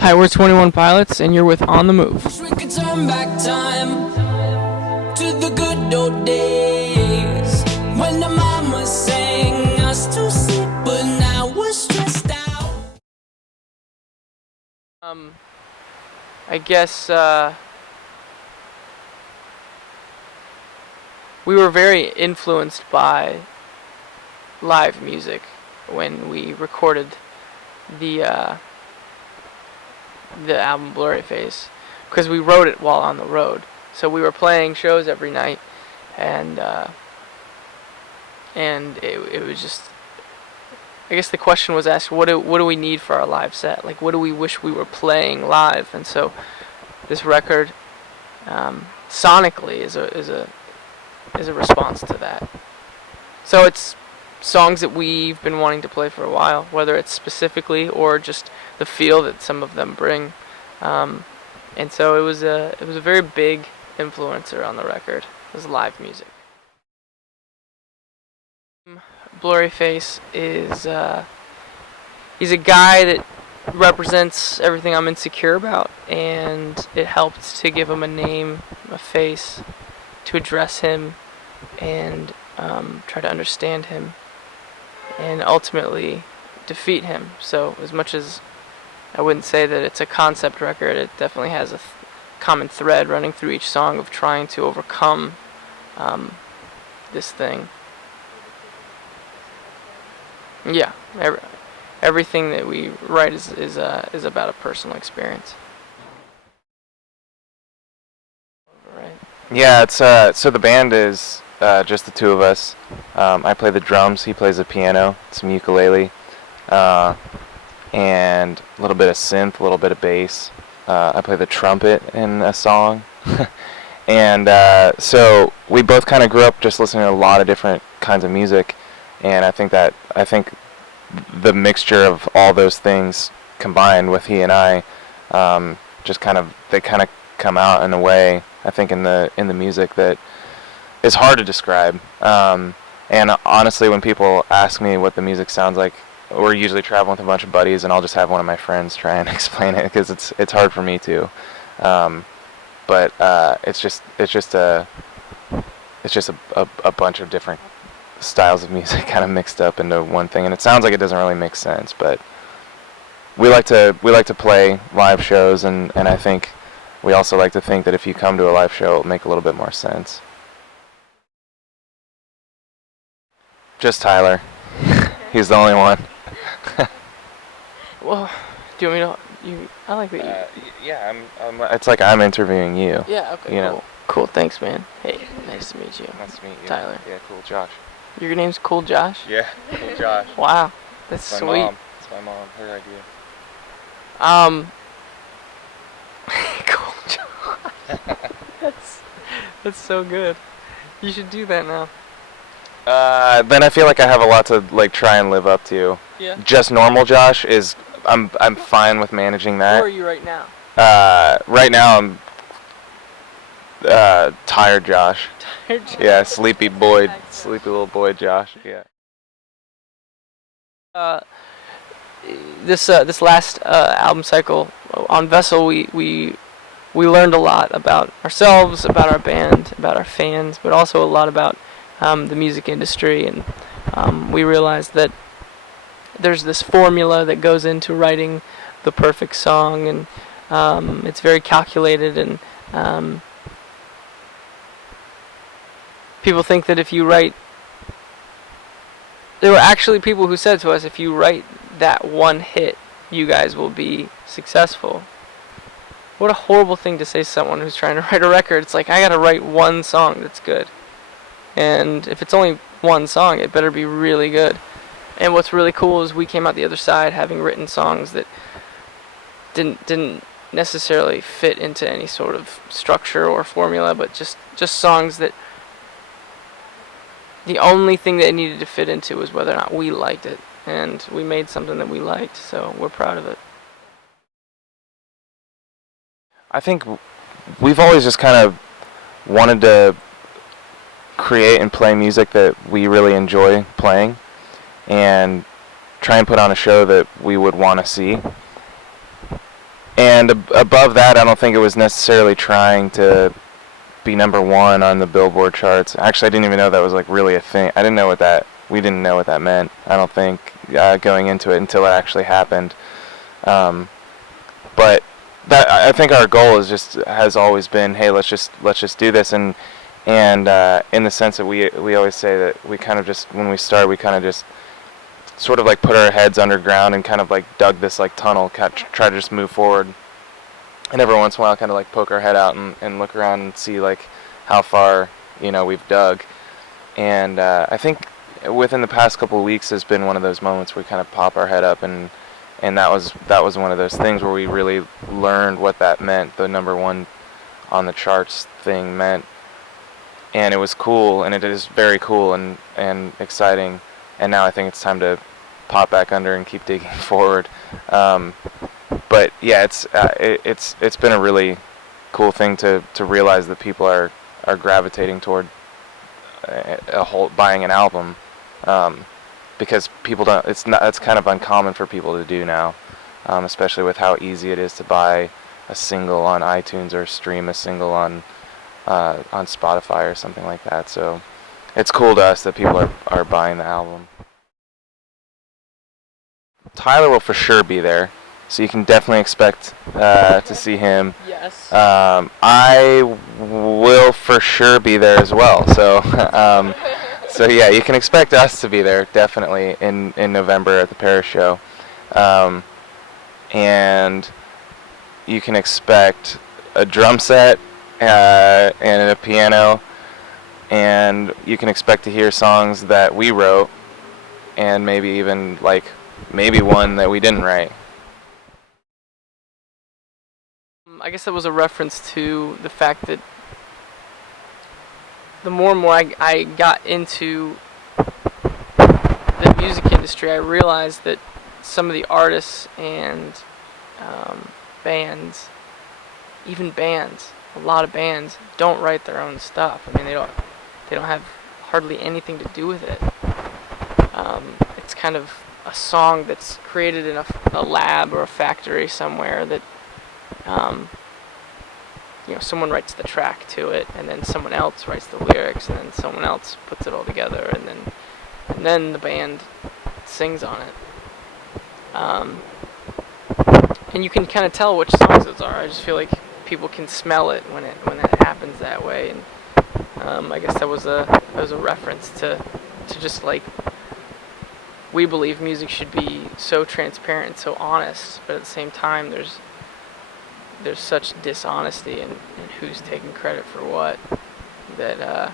Hi, we're 21 Pilots, and you're with On the Move. Wish we could turn back time to the good old days when the mama sang us to sleep, but now we're stressed out. I guess we were very influenced by live music when we recorded the album Blurryface, because we wrote it while on the road. So we were playing shows every night, and it was just, I guess the question was asked, what do we need for our live set? Like, what do we wish we were playing live? And so this record, sonically, is a response to that. So it's songs that we've been wanting to play for a while, whether it's specifically or just the feel that some of them bring. And so it was a very big influencer on the record. It was live music. Blurryface is he's a guy that represents everything I'm insecure about, and it helped to give him a name, a face, to address him and try to understand him and ultimately defeat him. So as much as I wouldn't say that it's a concept record, it definitely has a common thread running through each song of trying to overcome this thing. Yeah, everything that we write is about a personal experience. Right. Yeah, it's so the band is just the two of us. I play the drums, he plays the piano, some ukulele, and a little bit of synth, a little bit of bass. I play the trumpet in a song. And so we both kind of grew up just listening to a lot of different kinds of music, and I think the mixture of all those things combined with he and I, they kind of come out in a way, I think, in the music that is hard to describe. And honestly, when people ask me what the music sounds like, we're usually traveling with a bunch of buddies, and I'll just have one of my friends try and explain it, because it's hard for me too. But it's just a bunch of different styles of music kind of mixed up into one thing, and it sounds like it doesn't really make sense, but we like to play live shows, and I think we also like to think that if you come to a live show, it'll make a little bit more sense. Just Tyler. He's the only one. Well, do you want me to? I like that you. Yeah, it's like I'm interviewing you. Yeah. Okay. You cool. know. Cool. Thanks, man. Hey, nice to meet you. Nice to meet you, Tyler. Yeah, cool, Josh. Your name's Cool Josh? Yeah, cool, Josh. Wow, that's my sweet. Mom. It's my mom. Her idea. Cool Josh. That's so good. You should do that now. Then I feel like I have a lot to try and live up to. Yeah. Just normal Josh is I'm fine with managing that. Where are you right now? Right now I'm tired Josh. Tired Josh. Yeah, sleepy little boy Josh. Yeah. This last album cycle on Vessel, we learned a lot about ourselves, about our band, about our fans, but also a lot about the music industry, and we realized that there's this formula that goes into writing the perfect song, and it's very calculated, and people think that if you write, there were actually people who said to us, if you write that one hit, you guys will be successful. What a horrible thing to say to someone who's trying to write a record. It's like, I gotta write one song that's good. And if it's only one song, it better be really good. And what's really cool is we came out the other side having written songs that didn't necessarily fit into any sort of structure or formula, but just songs that the only thing that it needed to fit into was whether or not we liked it. And we made something that we liked, so we're proud of it. I think we've always just kind of wanted to create and play music that we really enjoy playing, and try and put on a show that we would want to see. And above that, I don't think it was necessarily trying to be number one on the Billboard charts. Actually, I didn't even know that was like really a thing. I didn't know what that. We didn't know what that meant. I don't think going into it until it actually happened. But that, I think our goal has always been, hey, let's just do this, and in the sense that we always say that we kind of just, when we start, we kind of just sort of like put our heads underground and kind of like dug this like tunnel, try to just move forward, and every once in a while kind of like poke our head out and look around and see like how far we've dug. And I think within the past couple of weeks has been one of those moments where we kind of pop our head up, and that was one of those things where we really learned what that meant, the number one on the charts thing meant. And it was cool, and it is very cool and exciting. And now I think it's time to pop back under and keep digging forward. But yeah, it's been a really cool thing to realize that people are gravitating toward buying an album, because people don't. It's kind of uncommon for people to do now, especially with how easy it is to buy a single on iTunes or stream a single on Spotify or something like that. So it's cool to us that people are buying the album. Tyler will for sure be there, so you can definitely expect to see him. Yes. I will for sure be there as well. So, so yeah, you can expect us to be there definitely in November at the Paris show, and you can expect a drum set and a piano, and you can expect to hear songs that we wrote, and maybe even maybe one that we didn't write. I guess that was a reference to the fact that the more and more I got into the music industry, I realized that some of the artists and bands, even bands, a lot of bands don't write their own stuff. I mean, they don't have hardly anything to do with it. It's kind of a song that's created in a lab or a factory somewhere that someone writes the track to it, and then someone else writes the lyrics, and then someone else puts it all together, and then the band sings on it. And you can kind of tell which songs those are. I just feel like people can smell it when it happens that way, and I guess that was a reference to just like, we believe music should be so transparent and so honest, but at the same time there's such dishonesty in who's taking credit for what, that I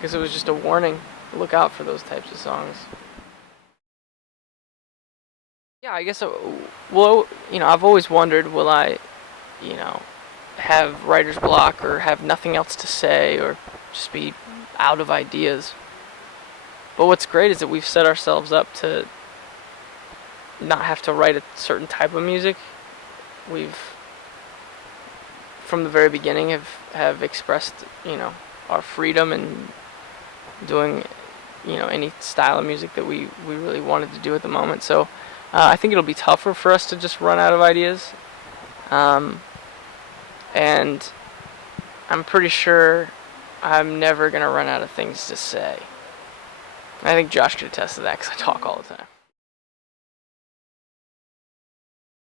guess it was just a warning. Look out for those types of songs. Yeah, I guess, I've always wondered, will I, have writer's block or have nothing else to say or just be out of ideas. But what's great is that we've set ourselves up to not have to write a certain type of music. We've, from the very beginning, have expressed, our freedom in doing, any style of music that we really wanted to do at the moment. So I think it'll be tougher for us to just run out of ideas. And I'm pretty sure I'm never going to run out of things to say. I think Josh could attest to that because I talk all the time.